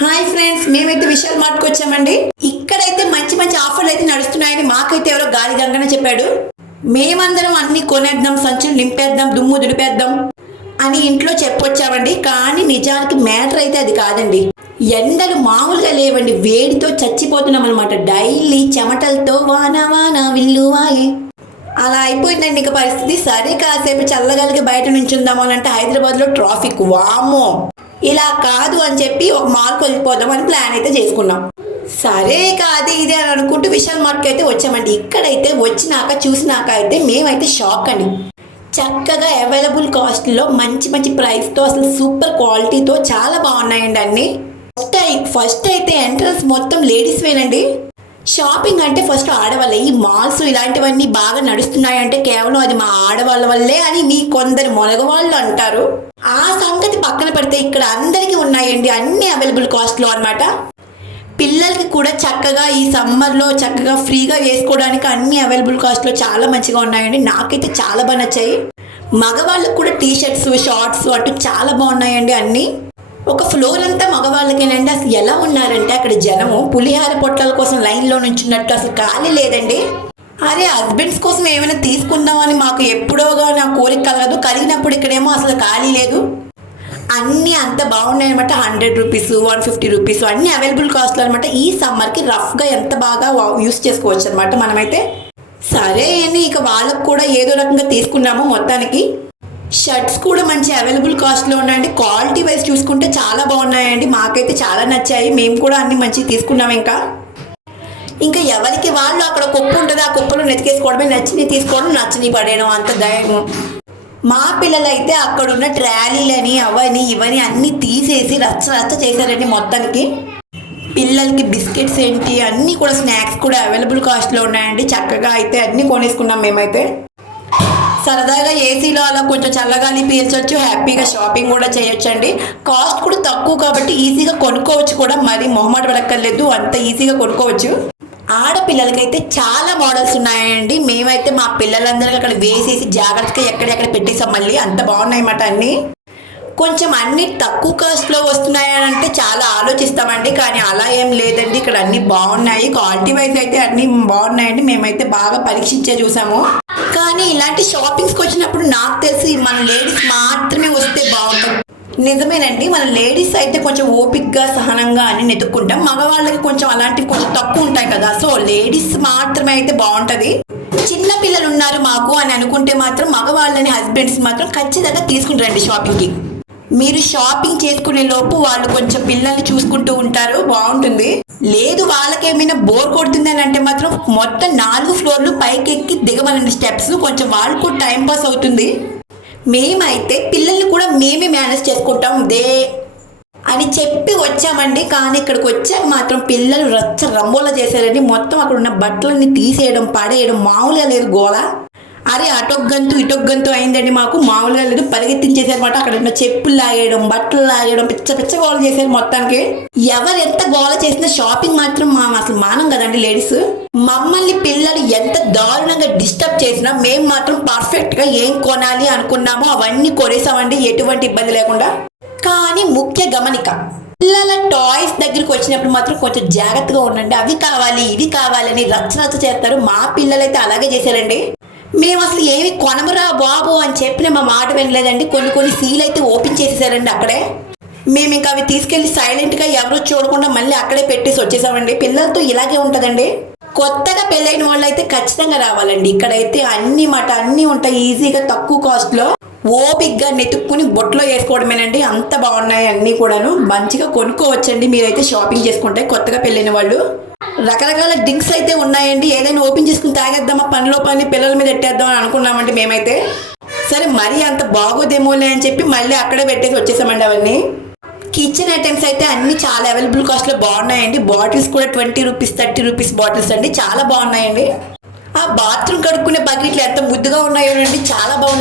Hi friends మేమైతే విశాల్ మార్ట్కి వచ్చామండి. ఇక్కడైతే మంచి మంచి ఆఫర్లు అయితే నడుస్తున్నాయని మాకైతే ఎవరో గాలి గంగన చెప్పాడు. మేమందరం అన్ని కొనేద్దాం సంచులు నింపేద్దాం దుమ్ము దుడిపేద్దాం అని ఇంట్లో చెప్పొచ్చామండి. కానీ నిజానికి మ్యాటర్ అయితే అది కాదండి. ఎండలు మామూలుగా లేవండి. వేడితో చచ్చిపోతున్నాం అనమాట డైలీ చెమటలతో వాన వాన విల్లు విల్లువాయే అలా అయిపోయిందండి ఇక పరిస్థితి. సరే కాసేపు చల్లగాలికి బయట నుంచుందాము అని అంటే హైదరాబాద్లో ట్రాఫిక్. వామో ఇలా కాదు అని చెప్పి ఒక మాల్కి వెళ్ళిపోదాం అని ప్లాన్ అయితే చేసుకున్నాం. సరే కాదు ఇది అని అనుకుంటూ విశాల్ మార్ట్కి అయితే వచ్చామండి. ఇక్కడైతే వచ్చినాక చూసినాక అయితే మేమైతే షాక్ అండి. చక్కగా అవైలబుల్ కాస్ట్లో మంచి మంచి ప్రైస్తో అసలు సూపర్ క్వాలిటీతో చాలా బాగున్నాయండి అన్నీ. ఫస్ట్ ఫస్ట్ అయితే ఎంట్రన్స్ మొత్తం లేడీస్ వేనండి షాపింగ్ అంటే ఫస్ట్ ఆడవాళ్ళే. ఈ మాల్స్ ఇలాంటివన్నీ బాగా నడుస్తున్నాయంటే కేవలం అది మా ఆడవాళ్ళ వల్లే అని మీ కొందరు మొలగవాళ్ళు అంటారు. ఆ సంగతి పక్కన పెడితే ఇక్కడ అందరికీ ఉన్నాయండి అన్ని అవైలబుల్ కాస్ట్లో అనమాట పిల్లలకి కూడా చక్కగా ఈ సమ్మర్లో చక్కగా ఫ్రీగా వేసుకోవడానికి అన్ని అవైలబుల్ కాస్ట్లో చాలా మంచిగా ఉన్నాయండి. నాకైతే చాలా బాగా నచ్చాయి. మగవాళ్ళకి కూడా టీ షర్ట్స్ షార్ట్స్ అటు చాలా బాగున్నాయండి అన్నీ. ఒక ఫ్లోర్ అంతా మగవాళ్ళకేనండి అసలు ఎలా ఉన్నారంటే అక్కడ జనము పులిహార పొట్లాల కోసం లైన్లో నుంచున్నట్టు అసలు ఖాళీ లేదండి. అరే హస్బెండ్స్ కోసం ఏమైనా తీసుకుందామని మాకు ఎప్పుడోగా నా కోరిక కలగదు. కలిగినప్పుడు ఇక్కడేమో అసలు ఖాళీ లేదు. అన్నీ అంత బాగున్నాయి అనమాట hundred rupees one fifty rupees అన్నీ అవైలబుల్ కాస్ట్లో అనమాట ఈ సమ్మర్కి రఫ్గా ఎంత బాగా యూస్ చేసుకోవచ్చు అనమాట మనమైతే. సరే అని ఇక వాళ్ళకు కూడా ఏదో రకంగా తీసుకున్నాము మొత్తానికి. షర్ట్స్ కూడా మంచి అవైలబుల్ కాస్ట్లో ఉన్నాయండి క్వాలిటీ వైజ్ చూసుకుంటే చాలా బాగున్నాయండి. మాకైతే చాలా నచ్చాయి. మేము కూడా అన్ని మంచి తీసుకున్నాం ఇంకా. ఇంకా ఎవరికి వాళ్ళు అక్కడ కుప్ప ఉంటుంది ఆ కుప్పలో నెతికేసుకోవడమే నచ్చినవి తీసుకోవడం నచ్చని పడేయడం అంత దయము మా పిల్లలైతే అక్కడున్న ట్రాలీలని అవని ఇవని అన్నీ తీసేసి రచ్చ రచ్చ చేశారండి మొత్తానికి. పిల్లలకి బిస్కెట్స్ ఏంటి అన్నీ కూడా స్నాక్స్ కూడా అవైలబుల్ కాస్ట్లో ఉన్నాయండి. చక్కగా అయితే అన్నీ కొనేసుకున్నాం మేమైతే. సరదాగా ఏసీలో అలా కొంచెం చల్లగాలి పీల్చొచ్చు హ్యాపీగా షాపింగ్ కూడా చేయొచ్చు అండి కాస్ట్ కూడా తక్కువ కాబట్టి ఈజీగా కొనుక్కోవచ్చు కూడా. మరి మొహమాట పడక్కర్లేదు అంత ఈజీగా కొనుక్కోవచ్చు. ఆడపిల్లలకైతే చాలా మోడల్స్ ఉన్నాయండి. మేమైతే మా పిల్లలందరికీ అక్కడ వేసేసి జాగ్రత్తగా ఎక్కడెక్కడ పెట్టేసాం మళ్ళీ. అంత బాగున్నాయి అన్నమాట అన్నీ. కొంచెం అన్ని తక్కువ కాస్ట్లో వస్తున్నాయని అంటే చాలా ఆలోచిస్తామండి. కానీ అలా ఏం లేదండి. ఇక్కడ అన్ని బాగున్నాయి. క్వాలిటీ వైజ్ అయితే అన్ని బాగున్నాయండి. మేమైతే బాగా పరీక్షించే చూసాము. కానీ ఇలాంటి షాపింగ్స్కి వచ్చినప్పుడు నాకు తెలిసి మన లేడీస్ మాత్రమే వస్తే బాగుంటుంది. నిజమేనండి. మన లేడీస్ అయితే కొంచెం ఓపిక్గా సహనంగా అని నెతుక్కుంటాం మగవాళ్ళకి కొంచెం అలాంటివి కొంచెం తక్కువ ఉంటాయి కదా. సో లేడీస్ మాత్రమే అయితే బాగుంటుంది. చిన్న పిల్లలు ఉన్నారు మాకు అని అనుకుంటే మాత్రం మగవాళ్ళని హస్బెండ్స్ మాత్రం ఖచ్చితంగా తీసుకుంటారండి షాపింగ్కి మీరు షాపింగ్ చేసుకునే లోపు వాళ్ళు కొంచెం పిల్లల్ని చూసుకుంటూ ఉంటారు. బాగుంటుంది. లేదు వాళ్ళకేమైనా బోర్ కొడుతుంది అని అంటే మాత్రం మొత్తం నాలుగు ఫ్లోర్లు పైకి ఎక్కి దిగమనండి స్టెప్స్ కొంచెం వాళ్ళు కూడా టైం పాస్ అవుతుంది. మేమైతే పిల్లల్ని కూడా మేమే మేనేజ్ చేసుకుంటాం. దే అని చెప్పి వచ్చామండి. కానీ ఇక్కడికి వచ్చాక మాత్రం పిల్లలు రచ్చ రంబోలా చేశారని మొత్తం అక్కడ ఉన్న బట్టలన్నీ తీసేయడం పడేయడం మామూలుగా లేదు గోళ అరే అటొగ్గంతు ఇటొగ్గంతు అయిందండి మాకు. మామూలుగా లేదు పరిగెత్తించేసారనమాట అక్కడ ఉన్న చెప్పులు లాగేయడం బట్టలు లాగేయడం పిచ్చ పిచ్చ గోల చేశారు మొత్తానికి. ఎవరు ఎంత గోల చేసినా షాపింగ్ మాత్రం మా అసలు మానం కదండి లేడీస్. మమ్మల్ని పిల్లలు ఎంత దారుణంగా డిస్టర్బ్ చేసినా మేము మాత్రం పర్ఫెక్ట్గా ఏం కొనాలి అనుకున్నామో అవన్నీ కొనేసామండి. ఎటువంటి ఇబ్బంది లేకుండా. కానీ ముఖ్య గమనిక పిల్లల టాయ్స్ దగ్గరికి వచ్చినప్పుడు మాత్రం కొంచెం జాగ్రత్తగా ఉండండి. అవి కావాలి ఇవి కావాలని రచ్చ రచ్చ చేస్తారు. మా పిల్లలైతే అలాగే చేశారండి. మేము అసలు ఏమి కొనమరా బాబు అని చెప్పిన మా మాట వినలేదండి. కొన్ని కొన్ని సీల్ అయితే ఓపెన్ చేసేసారండి అక్కడే. మేము ఇంకా అవి తీసుకెళ్ళి సైలెంట్గా ఎవరు చూడకుండా మళ్ళీ అక్కడే పెట్టేసి వచ్చేసామండి. పిల్లలతో ఇలాగే ఉంటుందండి. కొత్తగా పెళ్ళైన వాళ్ళు అయితే ఖచ్చితంగా రావాలండి. ఇక్కడైతే అన్ని మాట అన్నీ ఉంటాయి ఈజీగా తక్కువ కాస్ట్లో ఓపిక్గా నెతుక్కుని బొట్లో వేసుకోవడమేనండి. అంత బాగున్నాయి అన్నీ కూడాను. మంచిగా కొనుక్కోవచ్చండి. మీరైతే షాపింగ్ చేసుకుంటే కొత్తగా పెళ్ళైన వాళ్ళు. రకరకాల డ్రింక్స్ అయితే ఉన్నాయండి. ఏదైనా ఓపెన్ చేసుకుని తాగేద్దామా? పనిలో పని పిల్లల మీద ఎట్టేద్దాం అని అనుకున్నామండి మేమైతే. సరే మరీ అంత బాగోదేమోలే అని చెప్పి మళ్ళీ అక్కడే పెట్టేసి వచ్చేసామండి అవన్నీ. కిచెన్ ఐటమ్స్ అయితే అన్ని చాలా అవైలబుల్ కాస్ట్లో బాగున్నాయండి. బాటిల్స్ కూడా twenty rupees thirty rupees bottles అండి. చాలా బాగున్నాయండి. ఆ బాత్రూమ్ కడుక్కునే బకెట్లు ఎంత ముద్దుగా ఉన్నాయో అండి చాలా బాగా